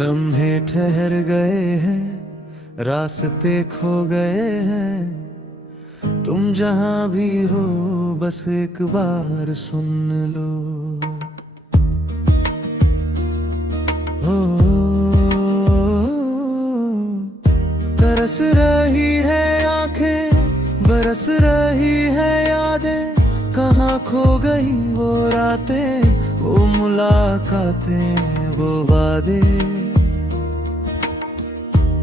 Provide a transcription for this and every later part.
लम्हे ठहर गए हैं, रास्ते खो गए हैं। तुम जहां भी हो बस एक बार सुन लो। ओ, तरस रही है आंखें, बरस रही है यादें। कहाँ खो गई वो रातें, वो मुलाकातें, वो वादे।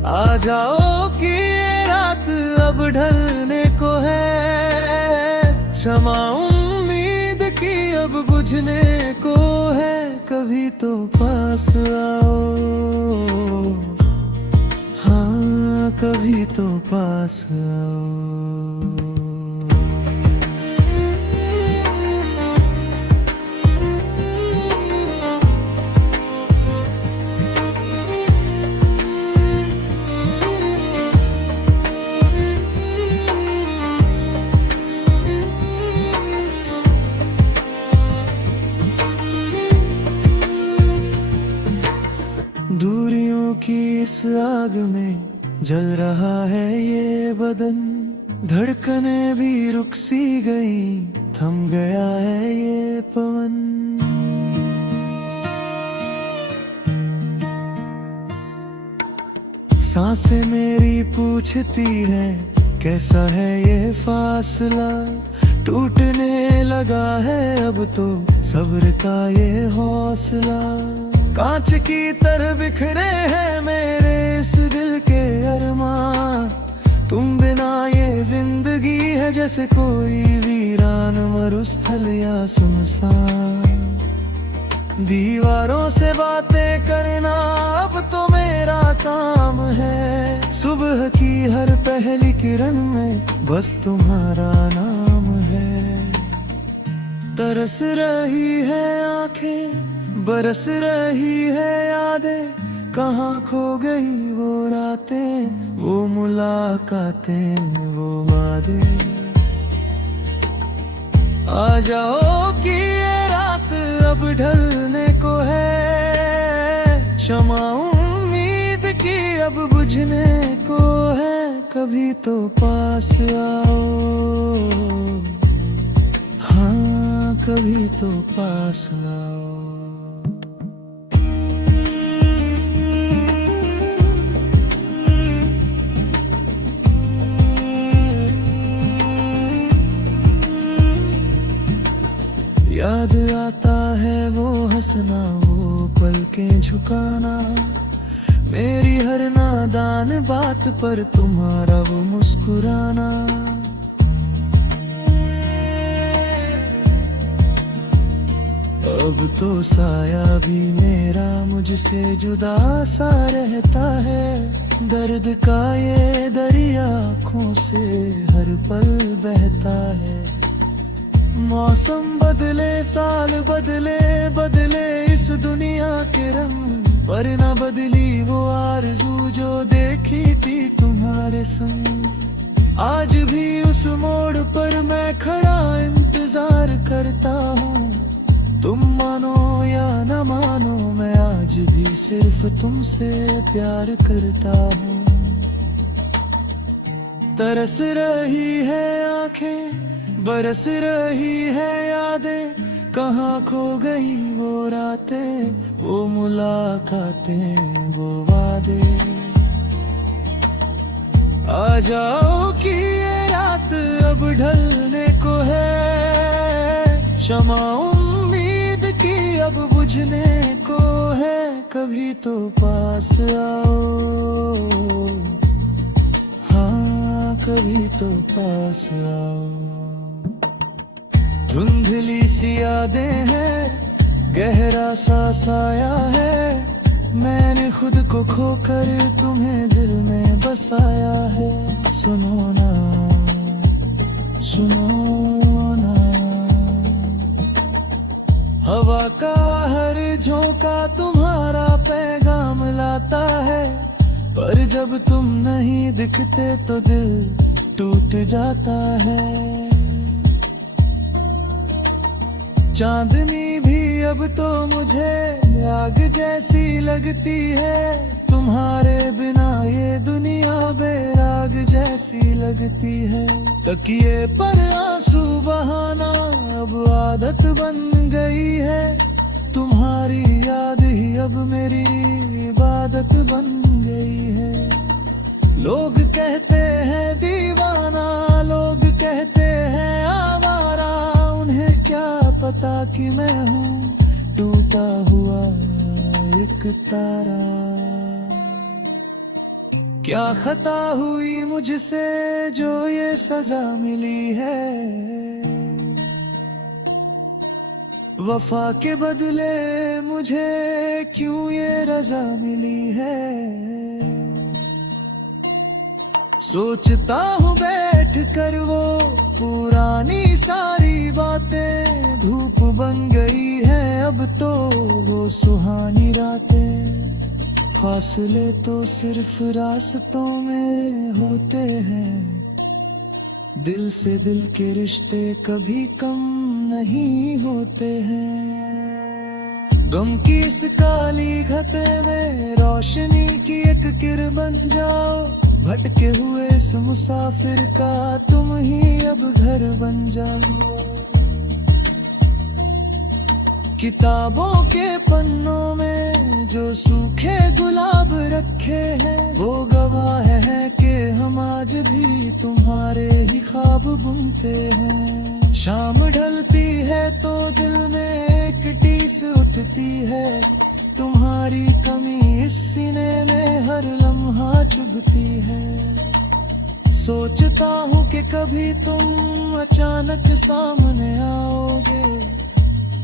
आ जाओ कि ये रात अब ढलने को है। शमा उम्मीद की अब बुझने को है। कभी तो पास आओ, हाँ कभी तो पास आओ। दूरियों की इस आग में जल रहा है ये बदन। धड़कने भी रुक सी गई, थम गया है ये पवन। सांसें मेरी पूछती है कैसा है ये फासला। टूटने लगा है अब तो सब्र का ये हौसला। कांच की तरह बिखरे हैं मेरे इस दिल के अरमान। तुम बिना ये जिंदगी है जैसे कोई वीरान मरुस्थल या सुनसान। दीवारों से बातें करना अब तो मेरा काम है। सुबह की हर पहली किरण में बस तुम्हारा नाम है। तरस रही है आंखें, बरस रही है यादें। कहाँ खो गई वो रातें, वो मुलाकातें, वो वादे। आ जाओ कि ये रात अब ढलने को है। शमा उम्मीद की अब बुझने को है। कभी तो पास आओ, हाँ कभी तो पास आओ। याद आता है वो हंसना, वो पलकें झुकाना। मेरी हर नादान बात पर तुम्हारा वो मुस्कुराना। अब तो साया भी मेरा मुझसे जुदा सा रहता है। दर्द का ये दरिया आँखों से हर पल बहता है। मौसम बदले, साल बदले, बदले इस दुनिया के रंग, पर न बदली वो आरज़ू जो देखी थी तुम्हारे संग। आज भी उस मोड़ पर मैं खड़ा इंतजार करता हूँ। तुम मानो या न मानो मैं आज भी सिर्फ तुमसे प्यार करता हूँ। तरस रही है आंखें, बरस रही है यादें। कहाँ खो गई वो रातें, वो मुलाकातें, वो वादे। आ जाओ कि ये रात अब ढलने को है। शमा उम्मीद की अब बुझने को है। कभी तो पास आओ, हाँ कभी तो पास आओ। धुंधली सी यादें हैं, गहरा सा साया है। मैंने खुद को खोकर तुम्हें दिल में बसाया है। सुनो ना, सुनो ना। हवा का हर झोंका तुम्हारा पैगाम लाता है। पर जब तुम नहीं दिखते तो दिल टूट जाता है। चांदनी भी अब तो मुझे आग जैसी लगती है, तुम्हारे बिना ये दुनिया बेराग जैसी लगती है। तकिए पर आंसू बहाना अब आदत बन गई है, तुम्हारी याद ही अब मेरी इबादत बन गई है। लोग कहते हैं दीवाना, लोग कहते हैं आवारा, उन्हें क्या पता कि मैं हूँ टूटा हुआ एक तारा। क्या खता हुई मुझसे जो ये सजा मिली है, वफा के बदले मुझे क्यों ये रजा मिली है। सोचता हूँ बैठ कर वो पुरानी सारी बातें, धूप बन गई है अब तो वो सुहानी रातें। फासले तो सिर्फ रास्तों में होते हैं, दिल से दिल के रिश्ते कभी कम नहीं होते हैं। गम की इस काली घटे में रोशनी की एक किरण बन जाओ, भटके हुए इस मुसाफिर का तुम ही अब घर बन जाओ। किताबों के पन्नों में जो सूखे गुलाब रखे हैं, वो गवाह है कि हम आज भी तुम्हारे ही ख्वाब बुनते हैं। शाम ढलती है तो दिल में एक टीस उठती है, तुम्हारी कमी इस सीने में हर लम्हा चुभती है। सोचता हूँ कि कभी तुम अचानक सामने आओगे,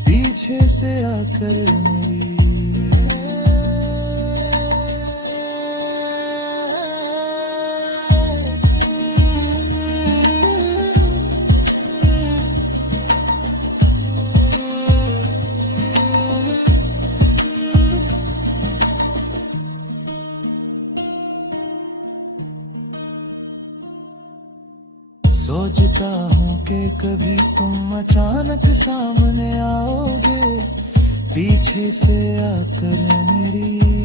पीछे से आकर मेरी। सोचता हूँ कि कभी तुम अचानक सामने आओगे, पीछे से आकर मेरी।